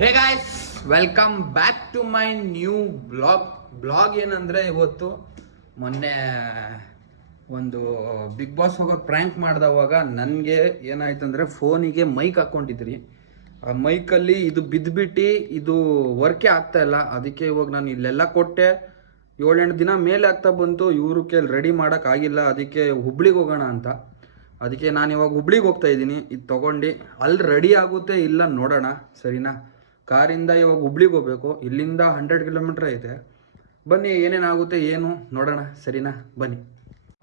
Hey guys, welcome back to my new blog ಏನಂದರೆ ಇವತ್ತು ಮೊನ್ನೆ ಒಂದು ಬಿಗ್ ಬಾಸ್ ಹೋಗೋದು ಪ್ರ್ಯಾಂಕ್ ಮಾಡಿದವಾಗ ನನಗೆ ಏನಾಯ್ತಂದರೆ ಫೋನಿಗೆ ಮೈಕ್ ಹಾಕ್ಕೊಂಡಿದ್ರಿ. ಆ ಮೈಕಲ್ಲಿ ಇದು ಬಿದ್ದುಬಿಟ್ಟು ಇದು ವರ್ಕೇ ಆಗ್ತಾ ಇಲ್ಲ. ಅದಕ್ಕೆ ಇವಾಗ ನಾನು ಇಲ್ಲೆಲ್ಲ ಕೊಟ್ಟೆ, 7-8 ದಿನ ಮೇಲೆ ಆಗ್ತಾ ಬಂತು. ಇವರು ಕೇಳಿ ರೆಡಿ ಮಾಡೋಕ್ಕಾಗಿಲ್ಲ. ಅದಕ್ಕೆ ಹುಬ್ಳಿಗೆ ಹೋಗೋಣ ಅಂತ. ಅದಕ್ಕೆ ನಾನು ಇವಾಗ ಹುಬ್ಳಿಗೆ ಹೋಗ್ತಾ ಇದ್ದೀನಿ. ಇದು ತೊಗೊಂಡು ಅಲ್ಲಿ ರೆಡಿ ಆಗುತ್ತೆ ಇಲ್ಲ ನೋಡೋಣ, ಸರಿನಾ? ಕಾರಿಂದ ಇವಾಗ ಹುಬ್ಳಿಗೆ ಹೋಗ್ಬೇಕು. ಇಲ್ಲಿಂದ 100 ಕಿಲೋಮೀಟ್ರ್ ಐತೆ. ಬನ್ನಿ, ಏನೇನಾಗುತ್ತೆ ಏನು ನೋಡೋಣ, ಸರಿನಾ? ಬನ್ನಿ.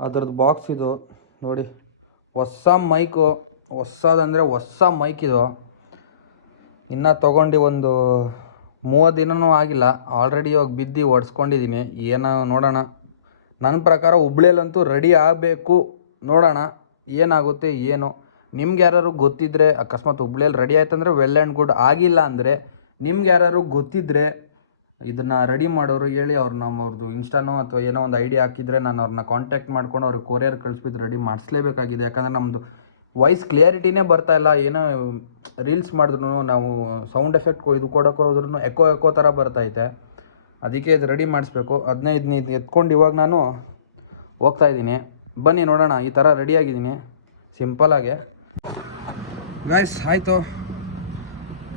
ಅದ್ರದ್ದು ಬಾಕ್ಸ್ ಇದು ನೋಡಿ, ಹೊಸ ಮೈಕು, ಹೊಸದಂದರೆ ಹೊಸ ಮೈಕ್ ಇದು. ಇನ್ನೂ ತೊಗೊಂಡು ಒಂದು 30 ದಿನವೂ ಆಗಿಲ್ಲ. ಆಲ್ರೆಡಿ ಇವಾಗ ಬಿದ್ದು ಒಡ್ಸ್ಕೊಂಡಿದ್ದೀನಿ. ಏನೋ ನೋಡೋಣ. ನನ್ನ ಪ್ರಕಾರ ಹುಬ್ಳಿಯಲ್ಲಂತೂ ರೆಡಿ ಆಗಬೇಕು. ನೋಡೋಣ ಏನಾಗುತ್ತೆ ಏನು. ನಿಮ್ಗೆ ಯಾರು ಗೊತ್ತಿದ್ದರೆ, ಅಕಸ್ಮಾತ್ ಹುಬ್ಳಿಯಲ್ಲಿ ರೆಡಿ ಆಯ್ತಂದರೆ ವೆಲ್ ಆ್ಯಂಡ್ ಗುಡ್. ಆಗಿಲ್ಲ ಅಂದರೆ ನಿಮ್ಗೆ ಯಾರು ಗೊತ್ತಿದ್ದರೆ ಇದನ್ನು ರೆಡಿ ಮಾಡೋರು ಹೇಳಿ. ಅವ್ರದ್ದು ಇನ್ಸ್ಟಾನೋ ಅಥವಾ ಏನೋ ಒಂದು ಐಡಿಯಾ ಹಾಕಿದರೆ ನಾನು ಅವ್ರನ್ನ ಕಾಂಟ್ಯಾಕ್ಟ್ ಮಾಡ್ಕೊಂಡು ಅವ್ರಿಗೆ ಕೊರಿಯರ್ ಕಳಿಸ್ಬಿಟ್ಟು ರೆಡಿ ಮಾಡಿಸ್ಲೇಬೇಕಾಗಿದೆ. ಯಾಕಂದರೆ ನಮ್ಮದು ವಾಯ್ಸ್ ಕ್ಲಿಯರಿಟಿನೇ ಬರ್ತಾಯಿಲ್ಲ. ಏನೋ ರೀಲ್ಸ್ ಮಾಡಿದ್ರು ನಾವು ಸೌಂಡ್ ಎಫೆಕ್ಟ್ ಇದು ಕೊಡೋಕೆ ಹೋದ್ರೂ ಎಕೋ ಥರ ಬರ್ತೈತೆ. ಅದಕ್ಕೆ ಇದು ರೆಡಿ ಮಾಡಿಸ್ಬೇಕು. 15 ಎತ್ಕೊಂಡು ಇವಾಗ ನಾನು ಹೋಗ್ತಾಯಿದ್ದೀನಿ. ಬನ್ನಿ ನೋಡೋಣ. ಈ ಥರ ರೆಡಿಯಾಗಿದ್ದೀನಿ ಸಿಂಪಲಾಗೆ. ಗಾಯ್ಸ್, ಆಯಿತು,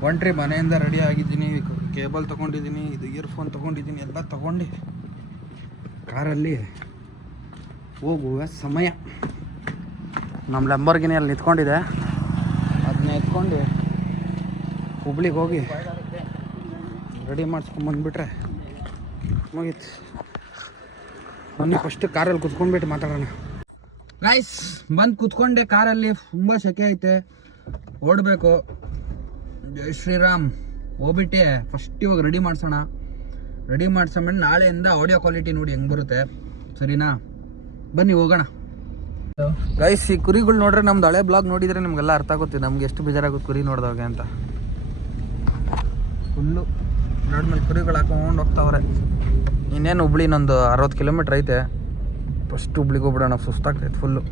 ಒಂಟ್ರಿ ಮನೆಯಿಂದ ರೆಡಿ ಆಗಿದ್ದೀನಿ. ಕೇಬಲ್ ತೊಗೊಂಡಿದ್ದೀನಿ, ಇದು ಇಯರ್ಫೋನ್ ತೊಗೊಂಡಿದ್ದೀನಿ, ಎಲ್ಲ ತೊಗೊಂಡು ಕಾರಲ್ಲಿ ಹೋಗುವ ಸಮಯ. ನಮ್ಮ ಲಂಬೋರ್ಗಿನಿಯಲ್ಲಿ ನಿಂತ್ಕೊಂಡಿದೆ. ಅದನ್ನ ಎತ್ಕೊಂಡು ಹುಬ್ಳಿಗೆ ಹೋಗಿ ರೆಡಿ ಮಾಡಿಸ್ಕೊಂಬಂದುಬಿಟ್ರೆ ಮುಗೀತು. ಬನ್ನಿ, ಫಸ್ಟ್ ಕಾರಲ್ಲಿ ಕುತ್ಕೊಂಡ್ಬಿಟ್ಟು ಮಾತಾಡೋಣ. ಗೈಸ್, ಬಂದು ಕುತ್ಕೊಂಡೆ ಕಾರಲ್ಲಿ. ತುಂಬ ಸೆಕೆ ಐತೆ, ಓಡಬೇಕು. ಜೈ ಶ್ರೀರಾಮ್. ಹೋಗ್ಬಿಟ್ಟೆ ಫಸ್ಟ್ ಇವಾಗ ರೆಡಿ ಮಾಡಿಸೋಣ. ರೆಡಿ ಮಾಡಿಸ್ಕೊಂಡ್ಮೇಲೆ ನಾಳೆಯಿಂದ ಆಡಿಯೋ ಕ್ವಾಲಿಟಿ ನೋಡಿ ಹೆಂಗೆ ಬರುತ್ತೆ, ಸರಿನಾ? ಬನ್ನಿ ಹೋಗೋಣ. ಗೈಸ್, ಈ ಕುರಿಗಳು ನೋಡ್ರೆ ನಮ್ದು ಹಳೆ ಬ್ಲಾಗ್ ನೋಡಿದರೆ ನಿಮಗೆಲ್ಲ ಅರ್ಥ ಆಗುತ್ತೆ ನಮ್ಗೆ ಎಷ್ಟು ಬೇಜಾರಾಗುತ್ತೆ ಕುರಿ ನೋಡಿದವಾಗ ಅಂತ. ಫುಲ್ಲು ಮೇಲೆ ಕುರಿಗಳು ಹಾಕೊಂಡು ಹೋಗ್ತಾವ್ರೆ. ಇನ್ನೇನು ಹುಬ್ಳಿ ಇನ್ನೊಂದು 60 ಕಿಲೋಮೀಟ್ರ್ ಐತೆ. ಫಸ್ಟ್ ಹುಬ್ಳಿಗೆ ಹೋಗ್ಬಿಡೋಣ, ಸುಸ್ತಾಗ್ತೈತೆ ಫುಲ್ಲು.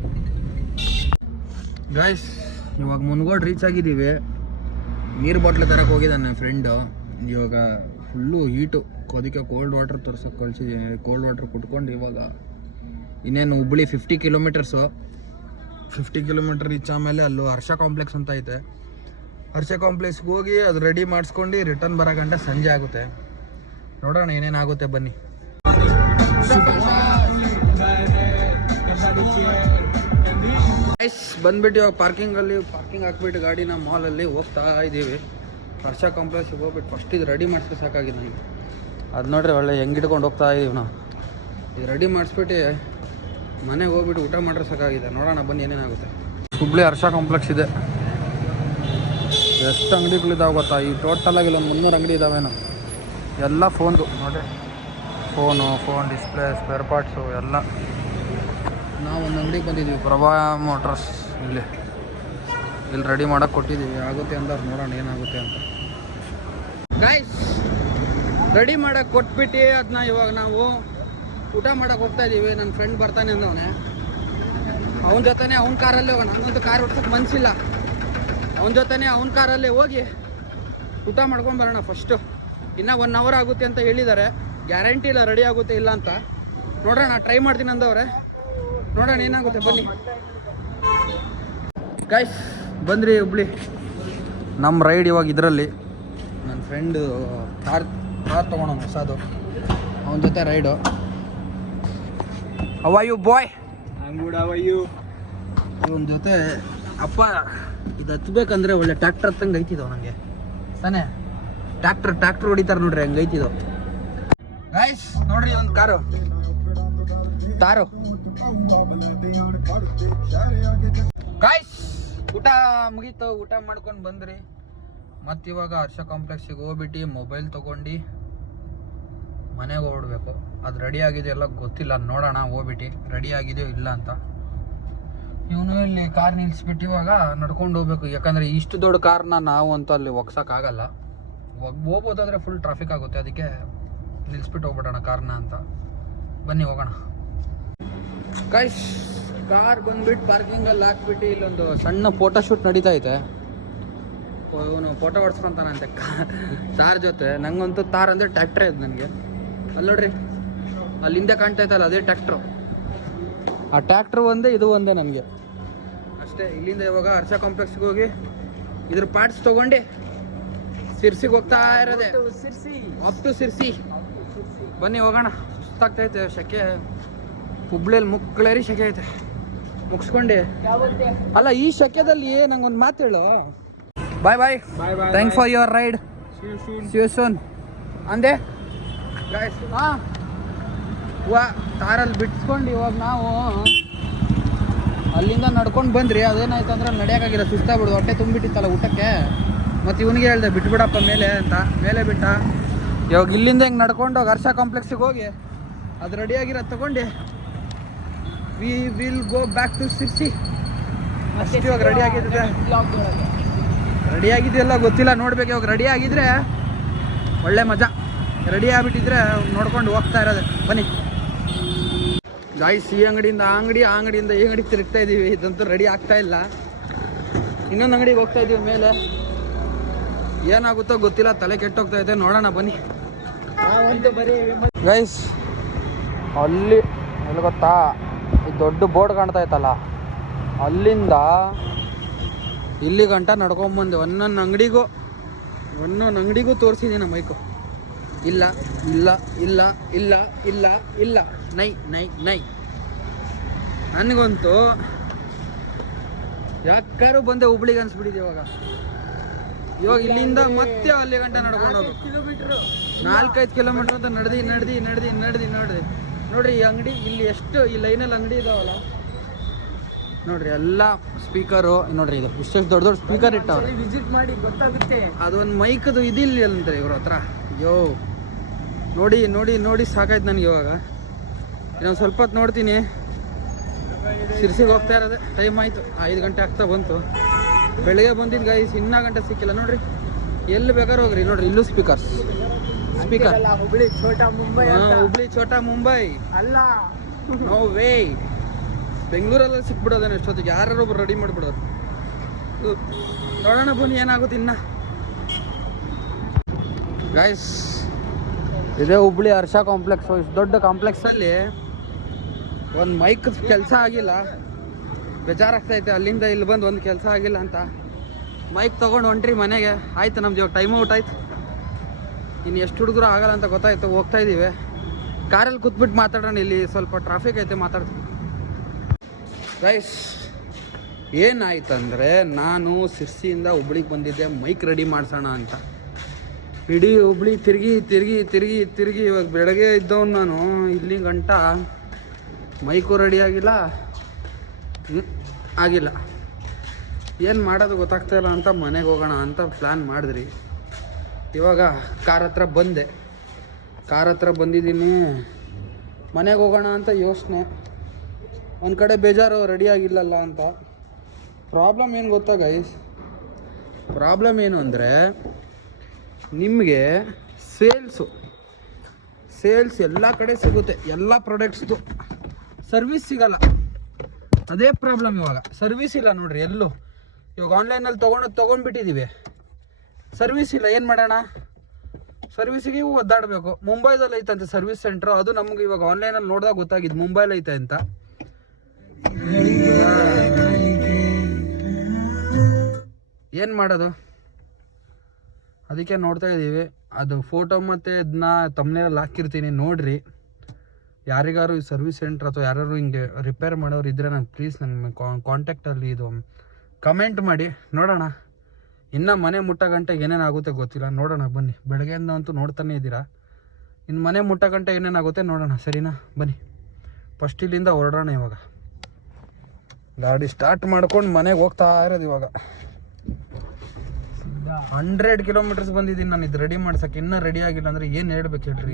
ಗೈಸ್, ಇವಾಗ ಮುನ್ಗೋಡ್ ರೀಚ್ ಆಗಿದ್ದೀವಿ. ನೀರು ಬಾಟ್ಲು ತರಕ್ಕೆ ಹೋಗಿದ್ದಾನೆ ನನ್ನ ಫ್ರೆಂಡು. ಇವಾಗ ಫುಲ್ಲು ಹೀಟು, ಅದಕ್ಕೆ ಕೋಲ್ಡ್ ವಾಟ್ರ್ ತರ್ಸೋಕೆ ಕಳಿಸಿದ್ದೀನಿ. ಕೋಲ್ಡ್ ವಾಟ್ರ್ ಕುಟ್ಕೊಂಡು ಇವಾಗ ಇನ್ನೇನು ಹುಬ್ಳಿ 50 ಕಿಲೋಮೀಟರ್ಸು. 50 ಕಿಲೋಮೀಟ್ರ್ ರೀಚ್ ಆಮೇಲೆ ಅಲ್ಲೂ ಹರ್ಷ ಕಾಂಪ್ಲೆಕ್ಸ್ ಅಂತ ಐತೆ. ಹರ್ಷ ಕಾಂಪ್ಲೆಕ್ಸ್ಗೆ ಹೋಗಿ ಅದು ರೆಡಿ ಮಾಡಿಸ್ಕೊಂಡು ರಿಟರ್ನ್ ಬರೋ ಗಂಟೆ ಸಂಜೆ ಆಗುತ್ತೆ. ನೋಡೋಣ ಏನೇನಾಗುತ್ತೆ, ಬನ್ನಿ. ಗೈಸ್, ಬಂದ್ಬಿಟ್ಟು ಇವಾಗ ಪಾರ್ಕಿಂಗ್ ಹಾಕ್ಬಿಟ್ಟು ಗಾಡಿನ ಮಾಲಲ್ಲಿ ಹೋಗ್ತಾ ಇದ್ದೀವಿ. ಹರ್ಷ ಕಾಂಪ್ಲೆಕ್ಸ್ಗೆ ಹೋಗ್ಬಿಟ್ಟು ಫಸ್ಟ್ ಇದು ರೆಡಿ ಮಾಡಿಸ್ಬಿಟ್ಟು ಸಾಕಾಗಿದೆ ನನಗೆ. ಅದು ನೋಡ್ರಿ ಒಳ್ಳೆ ಹೆಂಗೆ ಇಟ್ಕೊಂಡು ಹೋಗ್ತಾ ಇದ್ದೀವಿ ನಾವು. ಇದು ರೆಡಿ ಮಾಡಿಸ್ಬಿಟ್ಟು ಮನೆಗೆ ಹೋಗ್ಬಿಟ್ಟು ಊಟ ಮಾಡ್ರೆ ಸಾಕಾಗಿದೆ. ನೋಡೋಣ ಬನ್ನಿ ಏನೇನಾಗುತ್ತೆ. ಹುಬ್ಳಿ ಹರ್ಷ ಕಾಂಪ್ಲೆಕ್ಸ್ ಇದೆ. ಎಷ್ಟು ಅಂಗಡಿಗಳಿದಾವೆ ಗೊತ್ತಾ? ಈ ಟೋಟಲಾಗಿ ಇಲ್ಲೊಂದು 300 ಅಂಗಡಿ ಇದ್ದಾವೇನೋ. ಎಲ್ಲ ಫೋನ್ದು ನೋಡಿ, ಫೋನ್ ಡಿಸ್ಪ್ಲೇ, ಸ್ಪೇರ್ ಪಾರ್ಟ್ಸು ಎಲ್ಲ. ನಾವು ಒಂದು ಅಂಗಡಿಗೆ ಬಂದಿದ್ದೀವಿ, ಪ್ರಭಾ ಮೋಟರ್ಸ್. ಇಲ್ಲಿ ರೆಡಿ ಮಾಡೋಕ್ಕೆ ಕೊಟ್ಟಿದ್ದೀವಿ. ಆಗುತ್ತೆ ಅಂದ್ರೆ ನೋಡೋಣ ಏನಾಗುತ್ತೆ ಅಂತ. ಗೈಸ್, ರೆಡಿ ಮಾಡೋಕ್ಕೆ ಕೊಟ್ಬಿಟ್ಟು ಅದನ್ನ ಇವಾಗ ನಾವು ಊಟ ಮಾಡೋಕ್ಕೆ ಹೋಗ್ತಾ ಇದ್ದೀವಿ. ನನ್ನ ಫ್ರೆಂಡ್ ಬರ್ತಾನೆ ಅಂದವನೇ, ಅವನ ಜೊತೆನೇ ಅವ್ನ ಕಾರಲ್ಲೇ ಹೋಗೋಣ. ನನಗಂತೂ ಕಾರ್ ಓಡ್ಸೋಕ್ಕೆ ಮನಸ್ಸಿಲ್ಲ. ಅವನ ಜೊತೆನೇ ಅವನ ಕಾರಲ್ಲೇ ಹೋಗಿ ಊಟ ಮಾಡ್ಕೊಂಡು ಬರೋಣ ಫಸ್ಟು. ಇನ್ನೂ 1 ಅವರ್ ಆಗುತ್ತೆ ಅಂತ ಹೇಳಿದ್ದಾರೆ. ಗ್ಯಾರಂಟಿ ಇಲ್ಲ ರೆಡಿ ಆಗುತ್ತೆ ಇಲ್ಲ ಅಂತ. ನೋಡೋಣ, ಟ್ರೈ ಮಾಡ್ತೀನಿ ಅಂದವ್ರೆ. ನೋಡೋಣ ಏನಾಗುತ್ತೆ, ಬನ್ನಿ. ಗೈಸ್, ಬಂದ್ರಿ ಹುಬ್ಳಿ. ನಮ್ಮ ರೈಡ್ ಇವಾಗ ಇದರಲ್ಲಿ. ನನ್ನ ಫ್ರೆಂಡು ಕಾರ್ ತೊಗೊಳೋಣ ಹೊಸದು, ಅವನ ಜೊತೆ ride. How are you boy? ಇವನ ಜೊತೆ ಅಪ್ಪ ಇದು ಹತ್ಬೇಕಂದ್ರೆ ಒಳ್ಳೆ ಟ್ರ್ಯಾಕ್ಟರ್ ಹತ್ತಂಗೆ ಐತಿದ್ದವು ನನಗೆ ತಾನೇ. ಟ್ರ್ಯಾಕ್ಟರ್ ಹೊಡಿತಾರೆ ನೋಡ್ರಿ, ಹಂಗೆ ಐತಿದ್ದವು. ಗೈಸ್ ನೋಡ್ರಿ, ಒಂದು ತಾರು. ಗೈಸ್, ಊಟ ಮುಗೀತು. ಊಟ ಮಾಡ್ಕೊಂಡು ಬಂದ್ರಿ. ಮತ್ತು ಇವಾಗ ಹರ್ಷ ಕಾಂಪ್ಲೆಕ್ಸಿಗೆ ಹೋಗ್ಬಿಟ್ಟು ಮೊಬೈಲ್ ತೊಗೊಂಡು ಮನೆಗೆ ಹೋಗ್ಬಿಡ್ಬೇಕು. ಅದು ರೆಡಿ ಆಗಿದೆಯೋ ಎಲ್ಲ ಗೊತ್ತಿಲ್ಲ, ನೋಡೋಣ ಹೋಗ್ಬಿಟ್ಟು ರೆಡಿ ಆಗಿದೆಯೋ ಇಲ್ಲ ಅಂತ. ಇವನು ಇಲ್ಲಿ ಕಾರ್ ನಿಲ್ಲಿಸ್ಬಿಟ್ಟು ಇವಾಗ ನಡ್ಕೊಂಡು ಹೋಗ್ಬೇಕು. ಯಾಕಂದರೆ ಇಷ್ಟು ದೊಡ್ಡ ಕಾರ್ನ ನಾವು ಅಂತೂ ಅಲ್ಲಿ ಒಗ್ಸೋಕ್ಕಾಗಲ್ಲ. ಹೋಗ್ಬೋದಾದ್ರೆ ಫುಲ್ ಟ್ರಾಫಿಕ್ ಆಗುತ್ತೆ. ಅದಕ್ಕೆ ನಿಲ್ಲಿಸ್ಬಿಟ್ಟು ಹೋಗ್ಬಿಡೋಣ ಕಾರ್ನ ಅಂತ. ಬನ್ನಿ ಹೋಗೋಣ. ಗೈಸ್, ಕಾರ್ ಬಂದ್ಬಿಟ್ಟು ಪಾರ್ಕಿಂಗಲ್ಲಿ ಹಾಕ್ಬಿಟ್ಟು ಇಲ್ಲೊಂದು ಸಣ್ಣ ಫೋಟೋಶೂಟ್ ನಡೀತಾ ಐತೆ. ಇವನು ಫೋಟೋ ಹೊಡ್ಸ್ಕೊತಾನಂತೆ ತಾರ್ ಜೊತೆ. ನಂಗಂತೂ ತಾರ್ ಅಂದರೆ ಟ್ಯಾಕ್ಟ್ರೇ ಇದು ನನಗೆ. ಅಲ್ಲಿ ನೋಡ್ರಿ, ಅಲ್ಲಿ ಹಿಂದೆ ಕಾಣ್ತಾ ಇತ್ತಲ್ಲ ಅದೇ ಟ್ಯಾಕ್ಟ್ರು. ಆ ಟ್ಯಾಕ್ಟ್ರು ಒಂದೇ, ಇದು ಒಂದೇ ನನಗೆ ಅಷ್ಟೇ. ಇಲ್ಲಿಂದ ಇವಾಗ ಹರ್ಷ ಕಾಂಪ್ಲೆಕ್ಸ್ಗೆ ಹೋಗಿ ಇದ್ರ ಪಾರ್ಟ್ಸ್ ತೊಗೊಂಡು ಸಿರ್ಸಿಗೆ ಹೋಗ್ತಾ ಇರೋದೆ. ಅಪ್ ಟು ಸಿರ್ಸಿ ಬನ್ನಿ ಹೋಗೋಣ. ಸುಸ್ತಾಗ್ತೈತೆ, ಶೆಕೆ ಹುಬ್ಳಿಯಲ್ಲಿ ಮುಕ್ಕಳೇರಿ ಶೆಕೆ ಐತೆ. ಮುಗಿಸ್ಕೊಂಡೆ ಅಲ್ಲ ಈ ಶೆಕೆದಲ್ಲಿ ನಂಗೊಂದು ಮಾತು ಹೇಳು. Bye bye, thanks for your ride, see you soon ಅಂದೆ. ಹಾಂ ತಾರಲ್ಲಿ ಬಿಟ್ಸ್ಕೊಂಡು ಇವಾಗ ನಾವು ಅಲ್ಲಿಂದ ನಡ್ಕೊಂಡು ಬಂದ್ರಿ. ಅದೇನಾಯ್ತು ಅಂದ್ರೆ ನಡೆಯೋಕ್ಕಾಗಿಲ್ಲ, ಸುಸ್ತಾಗ್ಬಿಡ್ದು, ಹೊಟ್ಟೆ ತುಂಬಿಟ್ಟಿತ್ತಲ್ಲ ಊಟಕ್ಕೆ. ಮತ್ತು ಇವನಿಗೆ ಹೇಳ್ದೆ ಬಿಟ್ಬಿಡಪ್ಪ ಮೇಲೆ ಅಂತ, ಮೇಲೆ ಬಿಟ್ಟ. ಇವಾಗ ಇಲ್ಲಿಂದ ಹಿಂಗೆ ನಡ್ಕೊಂಡು ಹೋಗಿ ಹರ್ಷ ಕಾಂಪ್ಲೆಕ್ಸಿಗೆ ಹೋಗಿ ಅದು ರೆಡಿಯಾಗಿರೋದು ತಗೊಂಡು we will go back to Sirsi. ಅಷ್ಟು ಇವಾಗ ರೆಡಿಯಾಗಿದೆಯಲ್ಲ ಗೊತ್ತಿಲ್ಲ, ನೋಡ್ಬೇಕು. ಇವಾಗ ರೆಡಿ ಆಗಿದ್ರೆ ಒಳ್ಳೆ ಮಜಾ. ರೆಡಿ ಆಗಿಬಿಟ್ಟಿದ್ರೆ ನೋಡ್ಕೊಂಡು ಹೋಗ್ತಾ ಇರೋದೆ. ಬನ್ನಿ ಗಾಯ್ಸ್, ಈ ಅಂಗಡಿಯಿಂದ ಆ ಅಂಗಡಿ, ಆ ಅಂಗಡಿಯಿಂದ ಈ ಅಂಗಡಿ ತಿರುಗ್ತಾ ಇದ್ದೀವಿ. ಇದಂತೂ ರೆಡಿ ಆಗ್ತಾ ಇಲ್ಲ. ಇನ್ನೊಂದು ಅಂಗಡಿಗೆ ಹೋಗ್ತಾ ಇದ್ದೀವಿ ಮೇಲೆ. ಏನಾಗುತ್ತೋ ಗೊತ್ತಿಲ್ಲ, ತಲೆ ಕೆಟ್ಟೋಗ್ತಾ ಇದೆ. ನೋಡೋಣ ಬನ್ನಿ ಗೈಸ್. ಅಲ್ಲಿ ಎಲ್ಲಿ ಗೊತ್ತಾ, ಈ ದೊಡ್ಡ ಬೋರ್ಡ್ ಕಾಣ್ತಾ ಇತ್ತಲ್ಲ, ಅಲ್ಲಿಂದ ಇಲ್ಲಿ ಗಂಟ ನಡ್ಕೊಂಬಂದೆ. ಒಂದೊಂದು ಅಂಗಡಿಗೂ ತೋರಿಸಿದ್ದೀನಿ ನಮ್ಮ ಮೈಕು. ಇಲ್ಲ ಇಲ್ಲ ಇಲ್ಲ ಇಲ್ಲ ಇಲ್ಲ ಇಲ್ಲ, ನೈ ನೈ ನೈ. ನನಗಂತೂ ಯಾಕಾರು ಬಂದೆ ಹುಬ್ಳಿಗೆ ಅನ್ಸ್ಬಿಟ್ಟಿದೆ ಇವಾಗ. ಇಲ್ಲಿಂದ ಮತ್ತೆ ಅಲ್ಲಿ ಗಂಟ ನಡ್ಕೊಂಡು ಹೋಗ್ಬೇಕು. 4-5 ಕಿಲೋಮೀಟ್ರ್ ಅಂತ ನಡೆದಿ ನೋಡ್ರಿ. ಈ ಅಂಗಡಿ ಇಲ್ಲಿ ಎಷ್ಟು, ಈ ಲೈನಲ್ಲಿ ಅಂಗಡಿ ಇದಾವಲ್ಲ ನೋಡ್ರಿ, ಎಲ್ಲ ಸ್ಪೀಕರು ನೋಡ್ರಿ. ಇದು ಇಷ್ಟು ದೊಡ್ಡ ಸ್ಪೀಕರ್ ಇಟ್ಟವ್ರೆ. ವಿಸಿಟ್ ಮಾಡಿ ಗೊತ್ತಾಗುತ್ತೆ. ಅದೊಂದು ಮೈಕದು ಇದಿಲ್ಲ ಅಂತಾರೆ ಇವ್ರ ಹತ್ರ. ಅಯ್ಯೋ ನೋಡಿ ಸಾಕಾಯ್ತು ನನಗೆ. ಇವಾಗ ಇನ್ನೊಂದು ಸ್ವಲ್ಪ ಹೊತ್ತು ನೋಡ್ತೀನಿ. ಸಿರ್ಸಿಗೆ ಹೋಗ್ತಾ ಇರೋದೆ, ಟೈಮ್ ಆಯಿತು, 5 ಗಂಟೆ ಆಗ್ತಾ ಬಂತು. ಬೆಳಗ್ಗೆ ಬಂದಿದ್ದು ಗೈಸ್, ಇನ್ನೂ ಗಂಟೆ ಸಿಕ್ಕಿಲ್ಲ ನೋಡ್ರಿ. ಎಲ್ಲಿ ಬೇಕಾದ್ರೂ ಹೋಗ್ರಿ ನೋಡ್ರಿ, ಇಲ್ಲೂ ಸ್ಪೀಕರ್ ಹುಬ್ಳಿ ಛೋಟಾ ಮುಂಬೈ ಅಲ್ಲ, ನೋ ವೇ. ಬೆಂಗಳೂರಲ್ಲ ಸಿಕ್ಬಿಡೋದೇನೆ ಎಷ್ಟೊತ್ತಿಗೆ. ಯಾರು ರೆಡಿ ಮಾಡಿಬಿಡೋರು. ನೋಡೋಣ ಬನ್ನಿ ಏನಾಗುತ್ತೆ ಇನ್ನ. ಗೈಸ್, ಇದೇ ಹುಬ್ಳಿ ಹರ್ಷ ಕಾಂಪ್ಲೆಕ್ಸು. ಇಷ್ಟು ದೊಡ್ಡ ಕಾಂಪ್ಲೆಕ್ಸಲ್ಲಿ ಒಂದು ಮೈಕ್ ಕೆಲಸ ಆಗಿಲ್ಲ, ಬೇಜಾರಾಗ್ತೈತೆ. ಅಲ್ಲಿಂದ ಇಲ್ಲಿ ಬಂದು ಒಂದು ಕೆಲಸ ಆಗಿಲ್ಲ ಅಂತ ಮೈಕ್ ತೊಗೊಂಡು ಹೊಂಟ್ರಿ ಮನೆಗೆ. ಆಯ್ತು, ನಮ್ದು ಇವಾಗ ಟೈಮ್ ಔಟ್ ಆಯ್ತು. ಇನ್ನು ಎಷ್ಟು ಹುಡುಗರು ಆಗಲ್ಲ ಅಂತ ಗೊತ್ತಾಯ್ತು. ಹೋಗ್ತಾ ಇದ್ದೀವಿ. ಕಾರಲ್ಲಿ ಕೂತ್ಬಿಟ್ಟು ಮಾತಾಡೋಣ, ಇಲ್ಲಿ ಸ್ವಲ್ಪ ಟ್ರಾಫಿಕ್ ಐತೆ, ಮಾತಾಡ್ತೀನಿ. ಗೈಸ್, ಏನಾಯ್ತಂದರೆ ನಾನು ಸಿರ್ಸಿಯಿಂದ ಹುಬ್ಳಿಗೆ ಬಂದಿದ್ದೆ ಮೈಕ್ ರೆಡಿ ಮಾಡಿಸೋಣ ಅಂತ. ಇಡೀ ಹುಬ್ಳಿ ತಿರುಗಿ ಇವಾಗ ಬೆಳಗ್ಗೆ ಇದ್ದವನು ನಾನು. ಇಲ್ಲಿ ಗಂಟ ಮೈಕು ರೆಡಿ ಆಗಿಲ್ಲ. ಏನು ಮಾಡೋದು ಗೊತ್ತಾಗ್ತಾಯಿಲ್ಲ ಅಂತ ಮನೆಗೆ ಹೋಗೋಣ ಅಂತ ಪ್ಲ್ಯಾನ್ ಮಾಡಿದ್ರಿ. ಇವಾಗ ಕಾರ್ ಹತ್ರ ಬಂದಿದ್ದೀನಿ. ಮನೆಗೆ ಹೋಗೋಣ ಅಂತ ಯೋಚನೆ. ಒಂದು ಕಡೆ ಬೇಜಾರು, ರೆಡಿ ಆಗಿಲ್ಲಲ್ಲ ಅಂತ. ಪ್ರಾಬ್ಲಮ್ ಏನು ಗೊತ್ತಾ ಗೈಸ್? ಪ್ರಾಬ್ಲಮ್ ಏನು ಅಂದರೆ ನಿಮಗೆ ಸೇಲ್ಸ್ ಎಲ್ಲ ಕಡೆ ಸಿಗುತ್ತೆ, ಎಲ್ಲ ಪ್ರಾಡಕ್ಟ್ಸ್ದು. ಸರ್ವಿಸ್ ಸಿಗಲ್ಲ, ಅದೇ ಪ್ರಾಬ್ಲಮ್. ಇವಾಗ ಸರ್ವಿಸ್ ಇಲ್ಲ ನೋಡ್ರಿ ಎಲ್ಲೂ. ಇವಾಗ ಆನ್ಲೈನಲ್ಲಿ ತೊಗೊಂಡ್ಬಿಟ್ಟಿದ್ದೀವಿ, ಸರ್ವಿಸ್ ಇಲ್ಲ. ಏನು ಮಾಡೋಣ? ಸರ್ವಿಸಿಗೆ ಒದ್ದಾಡಬೇಕು. ಮುಂಬೈದಲ್ಲಿ ಐತಂತೆ ಸರ್ವಿಸ್ ಸೆಂಟ್ರು. ಅದು ನಮ್ಗೆ ಇವಾಗ ಆನ್ಲೈನಲ್ಲಿ ನೋಡಿದಾಗ ಗೊತ್ತಾಗಿದ್ದು ಮುಂಬೈಲಿ ಐತೆ ಅಂತ. ಏನು ಮಾಡೋದು? ಅದಕ್ಕೆ ನೋಡ್ತಾ ಇದ್ದೀವಿ. ಅದು ಫೋಟೋ ಮತ್ತು ಇದನ್ನ ತಮ್ಮನೇಲಿ ಹಾಕಿರ್ತೀನಿ, ನೋಡ್ರಿ. ಯಾರಿಗಾರು ಈ ಸರ್ವಿಸ್ ಸೆಂಟ್ರ್ ಅಥವಾ ಯಾರು ಹಿಂಗೆ ರಿಪೇರ್ ಮಾಡೋರು ಇದ್ದರೆ ನಾನು ಪ್ಲೀಸ್ ನನ್ನ ಕಾಂಟ್ಯಾಕ್ಟಲ್ಲಿ ಇದು ಕಮೆಂಟ್ ಮಾಡಿ. ನೋಡೋಣ. ಇನ್ನು ಮನೆ ಮುಟ್ಟ ಗಂಟೆ ಏನೇನಾಗುತ್ತೆ ಗೊತ್ತಿಲ್ಲ. ನೋಡೋಣ ಬನ್ನಿ. ಬೆಳಗ್ಗೆಯಿಂದ ಅಂತೂ ನೋಡ್ತಾನೆ ಇದ್ದೀರಾ. ಇನ್ನು ಮನೆ ಮುಟ್ಟ ಗಂಟೆ ಏನೇನಾಗುತ್ತೆ ನೋಡೋಣ, ಸರಿನಾ? ಬನ್ನಿ ಫಸ್ಟ್ ಇಲ್ಲಿಂದ ಹೊರಡೋಣ. ಇವಾಗ ಗಾಡಿ ಸ್ಟಾರ್ಟ್ ಮಾಡ್ಕೊಂಡು ಮನೆಗೆ ಹೋಗ್ತಾ ಇರೋದು. ಇವಾಗ 100 ಕಿಲೋಮೀಟರ್ಸ್ ಬಂದಿದ್ದೀನಿ ನಾನು ಇದು ರೆಡಿ ಮಾಡ್ಸಕ್ಕೆ. ಇನ್ನೂ ರೆಡಿ ಆಗಿಲ್ಲ ಅಂದರೆ ಏನು ಹೇಳ್ಬೇಕು ಹೇಳ್ರಿ?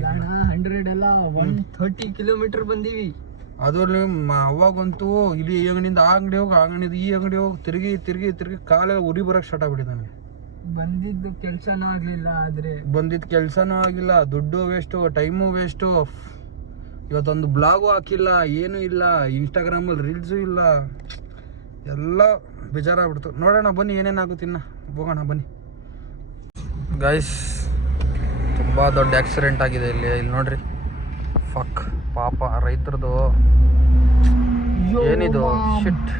100 ಅಲ್ಲ 130 ಕಿಲೋಮೀಟರ್ ಬಂದೀವಿ. ಅದ್ರಲ್ಲಿ ಅವಾಗಂತೂ ಇಲ್ಲಿ ಈ ಅಂಗಡಿಯಿಂದ ಆ ಅಂಗಡಿ ಹೋಗಿ, ಆ ಅಂಗಡಿಯಿಂದ ಈ ಅಂಗಡಿ ಹೋಗಿ ತಿರುಗಿ ಕಾಲ ಉರಿ ಬರೋಕ್ಕೆ ಸ್ಟಾರ್ಟ್ ಆಗ್ಬಿಟ್ಟಿದೆ ನನಗೆ. ಬಂದಿದ್ದು ಕೆಲಸನೂ ಆಗಿಲ್ಲ, ದುಡ್ಡು ವೇಸ್ಟು, ಟೈಮು ವೇಸ್ಟು. ಇವತ್ತೊಂದು ಬ್ಲಾಗು ಹಾಕಿಲ್ಲ, ಏನೂ ಇಲ್ಲ, ಇನ್ಸ್ಟಾಗ್ರಾಮಲ್ಲಿ ರೀಲ್ಸು ಇಲ್ಲ, ಎಲ್ಲ ಬೇಜಾರಾಗ್ಬಿಡ್ತು. ನೋಡೋಣ ಬನ್ನಿ ಏನೇನಾಗುತ್ತೆ. ಇನ್ನು ಹೋಗೋಣ ಬನ್ನಿ. ಗೈಸ್ ತುಂಬ ದೊಡ್ಡ ಆಕ್ಸಿಡೆಂಟ್ ಆಗಿದೆ ಇಲ್ಲಿ ನೋಡ್ರಿ. ಫಕ್ ಪಾಪ ರೈತರದು. ಏನಿದು ಶಿಟ್,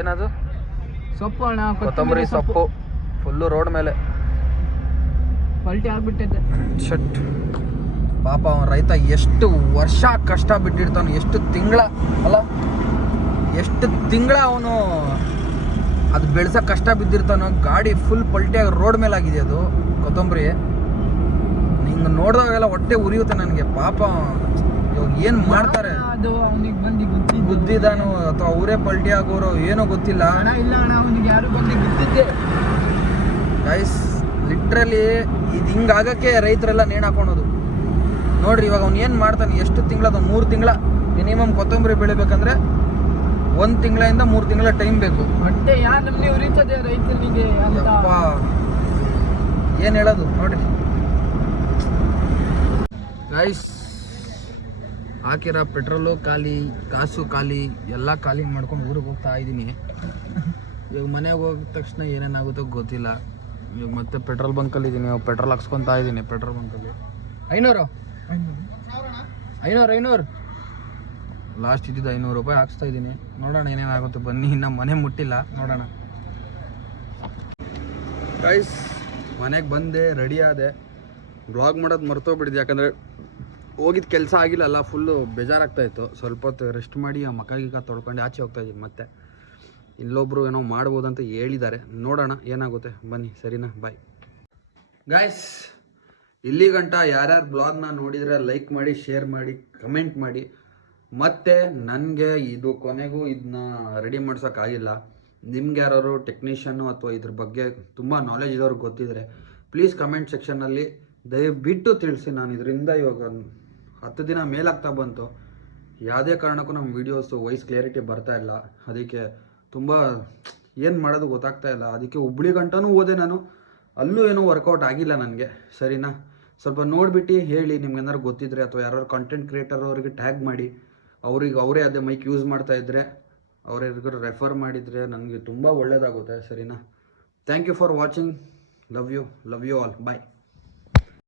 ಏನದು? ಸೊಪ್ಪು ಅಣ್ಣ, ಕೊತ್ತಂಬರಿ ಸೊಪ್ಪು ಫುಲ್ಲು ರೋಡ್ ಮೇಲೆ ಪಲ್ಟಿ ಆಗ್ಬಿಟ್ಟಿದೆ. ಶಟ್ ಪಾಪ ಅವನ ರೈತ ಎಷ್ಟು ವರ್ಷ ಕಷ್ಟ ಬಿಟ್ಟಿರ್ತಾನೆ, ಎಷ್ಟು ತಿಂಗಳ ಅಲ್ಲ ಎಷ್ಟು ತಿಂಗಳ ಅವನು ಅದು ಬೆಳ್ಸಕ್ಕೆ ಕಷ್ಟ ಬಿದ್ದಿರ್ತಾನೋ. ಗಾಡಿ ಫುಲ್ ಪಲ್ಟಿಯಾಗಿ ರೋಡ್ ಮೇಲೆ ಆಗಿದೆ ಅದು ಕೊತ್ತಂಬರಿ. ಹಿಂಗೆ ನೋಡಿದಾಗೆಲ್ಲ ಹೊಟ್ಟೆ ಉರಿಯುತ್ತೆ ನನಗೆ. ಪಾಪ ಇವಾಗ ಏನು ಮಾಡ್ತಾರೆ, ಅದು ಅವನಿಗೆ ಬಂದು ಗುದ್ದಿದಾನು ಅಥವಾ ಅವರೇ ಪಲ್ಟಿ ಆಗೋರು ಏನೋ ಗೊತ್ತಿಲ್ಲ. ಅಣ್ಣ ಇಲ್ಲ ಅಣ್ಣ, ಅವನಿಗೆ ಯಾರು ಬಂದು ಗುದ್ದಿದ್ದೆ. ಗೈಸ್ ಲಿಟ್ರಲಿ ಇದು ಹಿಂಗಾಗಕ್ಕೆ ರೈತರೆಲ್ಲ ನೇಣು ಹಾಕೊಳೋದು ನೋಡ್ರಿ. ಇವಾಗ ಅವ್ನು ಏನು ಮಾಡ್ತಾನೆ, ಎಷ್ಟು ತಿಂಗಳ, 3 ತಿಂಗಳ ಮಿನಿಮಮ್ ಕೊತ್ತಂಬರಿ ಬೆಳಿಬೇಕಂದ್ರೆ 1 ತಿಂಗಳಿಂದ 3 ತಿಂಗಳ ಟೈಮ್ ಬೇಕು. ಹೊಟ್ಟೆ ಯಾ ನಮ್ಗೆ ಉರಿತದೆ ರೈತನಿಗೆ ಅಂತ. ಏನು ಹೇಳೋದು ನೋಡ್ರಿ ಗೈಸ್. ಹಾಕಿರೋ ಪೆಟ್ರೋಲು ಖಾಲಿ, ಕಾಸು ಖಾಲಿ, ಎಲ್ಲ ಖಾಲಿ ಮಾಡ್ಕೊಂಡು ಊರಿಗೆ ಹೋಗ್ತಾ ಇದ್ದೀನಿ. ಇವಾಗ ಮನೆಗೆ ಹೋಗಿದ ತಕ್ಷಣ ಏನೇನಾಗುತ್ತೋ ಗೊತ್ತಿಲ್ಲ. ಇವಾಗ ಮತ್ತೆ ಪೆಟ್ರೋಲ್ ಬಂಕಲ್ಲಿ ಇದ್ದೀನಿ, ಪೆಟ್ರೋಲ್ ಹಾಕ್ಸ್ಕೊತಾ ಇದ್ದೀನಿ. ಪೆಟ್ರೋಲ್ ಬಂಕಲ್ಲಿ 500 ಲಾಸ್ಟ್ ಇದ್ದಿದ್ದು 500 ರೂಪಾಯಿ ಹಾಕ್ಸ್ತಾ ಇದ್ದೀನಿ. ನೋಡೋಣ ಏನೇನಾಗುತ್ತೆ, ಬನ್ನಿ. ಇನ್ನು ಮನೆ ಮುಟ್ಟಿಲ್ಲ, ನೋಡೋಣ. ಗೈಸ್ ಮನೆಗೆ ಬಂದೆ, ರೆಡಿ ಆದೆ. ಬ್ಲಾಗ್ ಮಾಡೋದು ಮರ್ತೋಗ್ಬಿಟ್ಟಿದೆ, ಯಾಕಂದರೆ ಹೋಗಿದ್ದು ಕೆಲಸ ಆಗಿಲ್ಲಲ್ಲ, ಫುಲ್ಲು ಬೇಜಾರಾಗ್ತಾಯಿತ್ತು. ಸ್ವಲ್ಪ ಹೊತ್ತು ರೆಸ್ಟ್ ಮಾಡಿ ಆ ಮಕ್ಕ ತೊಳ್ಕೊಂಡು ಆಚೆ ಹೋಗ್ತಾಯಿದ್ದೀನಿ. ಮತ್ತೆ ಇಲ್ಲೊಬ್ರು ಏನೋ ಮಾಡ್ಬೋದು ಅಂತ ಹೇಳಿದ್ದಾರೆ, ನೋಡೋಣ ಏನಾಗುತ್ತೆ, ಬನ್ನಿ. ಸರಿನಾ, ಬಾಯ್ ಗಾಯ್ಸ್. ಇಲ್ಲಿ ಗಂಟ ಯಾರ್ಯಾರು ಬ್ಲಾಗ್ನ ನೋಡಿದರೆ ಲೈಕ್ ಮಾಡಿ, ಶೇರ್ ಮಾಡಿ, ಕಮೆಂಟ್ ಮಾಡಿ. ಮತ್ತು ನನಗೆ ಇದು ಕೊನೆಗೂ ಇದನ್ನ ರೆಡಿ ಮಾಡ್ಸೋಕ್ಕಾಗಿಲ್ಲ. ನಿಮ್ಗೆ ಯಾರು ಟೆಕ್ನಿಷಿಯನ್ನು ಅಥವಾ ಇದ್ರ ಬಗ್ಗೆ ತುಂಬ ನಾಲೆಜ್ ಇರೋರು ಗೊತ್ತಿದ್ರೆ ಪ್ಲೀಸ್ ಕಮೆಂಟ್ ಸೆಕ್ಷನ್ನಲ್ಲಿ ದಯವಿಟ್ಟು ತಿಳಿಸಿ. ನಾನು ಇದರಿಂದ ಇವಾಗ 10 ದಿನ ಮೇಲಾಗ್ತಾ ಬಂತು, ಯಾವುದೇ ಕಾರಣಕ್ಕೂ ನಮ್ಮ ವೀಡಿಯೋಸು ವಾಯ್ಸ್ ಕ್ಲಿಯರಿಟಿ ಬರ್ತಾ ಇಲ್ಲ. ಅದಕ್ಕೆ ತುಂಬ ಏನು ಮಾಡೋದು ಗೊತ್ತಾಗ್ತಾ ಇಲ್ಲ. ಅದಕ್ಕೆ ಹುಬ್ಳಿ ಗಂಟನೂ ಹೋದೆ ನಾನು, ಅಲ್ಲೂ ಏನೂ ವರ್ಕೌಟ್ ಆಗಿಲ್ಲ ನನಗೆ. ಸರಿನಾ, ಸ್ವಲ್ಪ ನೋಡಿಬಿಟ್ಟು ಹೇಳಿ, ನಿಮ್ಗೆ ಏನಾದ್ರು ಗೊತ್ತಿದ್ರೆ ಅಥವಾ ಯಾರು ಕಂಟೆಂಟ್ ಕ್ರಿಯೇಟರ್ ಅವರಿಗೆ ಟ್ಯಾಗ್ ಮಾಡಿ, ಅವರೇ ಅದೇ ಮೈಕ್ ಯೂಸ್ ಮಾಡ್ತಾ ಇದ್ದರೆ ಅವ್ರಿಗೂ ರೆಫರ್ ಮಾಡಿದರೆ ನನಗೆ ತುಂಬ ಒಳ್ಳೆಯದಾಗುತ್ತೆ. ಸರಿನಾ, thank you for watching. Love you all. Bye.